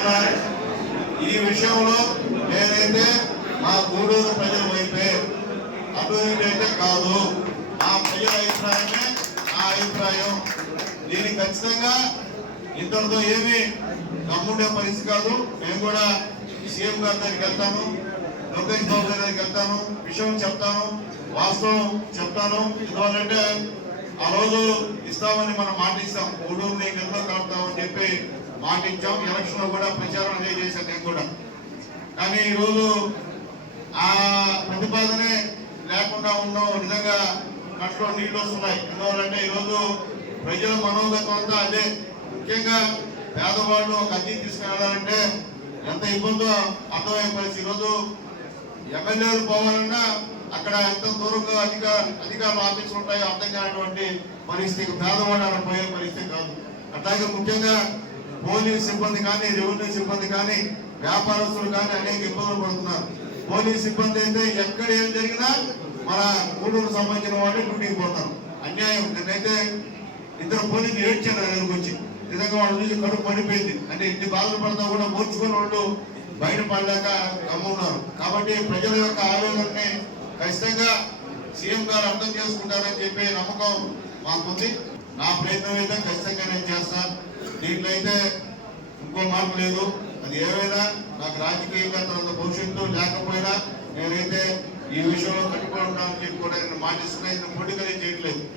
చెప్తున్నా ఈ విషయంలో నేనైతే మా గూడూరు ప్రజల వైపే అభివృద్ధి అయితే కాదు. ఆ ప్రజల అభిప్రాయమే నా అభిప్రాయం. దీనికి ఖచ్చితంగా ఇద్దరితో ఏమి తమ్ముడే పరిస్థితి కాదు. మేము కూడా సీఎం గారి దగ్గరికి వెళ్తాను లోకేష్ బాబు గారి దగ్గరికి వెళ్తాను విషయం చెప్తాను వాస్తవం చెప్తాను. ఎందువల్లంటే ఆ రోజు ఇస్తామని మనం మాట ఇస్తాం. గూడూరుని ఎంతో కలుపుతామని చెప్పి మాట ఇచ్చాం ఎలక్షన్లో కూడా ప్రచారం అదే చేశాను నేను కూడా. కానీ ఈరోజు ఆ ప్రతిపాదనే లేకుండా ఉండడం నిజంగా కట్లో నీళ్ళు వస్తున్నాయి. ఎందువల్లంటే ఈరోజు ప్రజల మనోగతం అంతా అదే. ముఖ్యంగా పేదవాళ్ళు ఒక అద్దీ తీసుకెళ్ళాలంటే ఎంత ఇబ్బందో అర్థమయ్యే పరిస్థితి. ఈరోజు ఎమ్మెల్యేలు పోవాలన్నా అక్కడ ఎంత దూరంగా అధిక అధికారులు ఆఫీసులు ఉంటాయో అర్థం కానటువంటి పరిస్థితి. పేదవాడు అక్కడ పోయే పరిస్థితి కాదు. అట్లాగే ముఖ్యంగా పోలీస్ సిబ్బంది కానీ రెవెన్యూ సిబ్బంది కానీ వ్యాపారస్తులు కానీ అనేక ఇబ్బందులు పడుతున్నారు. పోలీస్ సిబ్బంది అయితే ఎక్కడ ఏం జరిగినా మన కూడూరు సంబంధించిన వాళ్ళు డ్యూటీకి పోతారు. అన్యాయం. నేనైతే ఇద్దరు పోలీసులు ఏడ్చారు నా దగ్గరకు వచ్చి. నిజంగా వాళ్ళు చూసి కడుపు పడిపోయింది. అంటే ఇన్ని బాధలు పడతా కూడా మూర్చుకుని వాళ్ళు బయట పడలేక గమ్మున్నారు కాబట్టి ప్రజల యొక్క ఆవేదనని ఖచ్చితంగా సీఎం గారు అర్థం చేసుకుంటారని చెప్పి నమ్మకం మాకుంది. నా ప్రయత్నం అయితే ఖచ్చితంగా దీంట్లో అయితే ఇంకో మార్పు లేదు. అది ఏమైనా నాకు రాజకీయంగా తర్వాత భవిష్యత్తు లేకపోయినా నేనైతే ఈ విషయంలో కట్టుకోవడానికి కూడా నేను మాటిస్తున్నా ఇది పొడిగా చేయట్లేదు.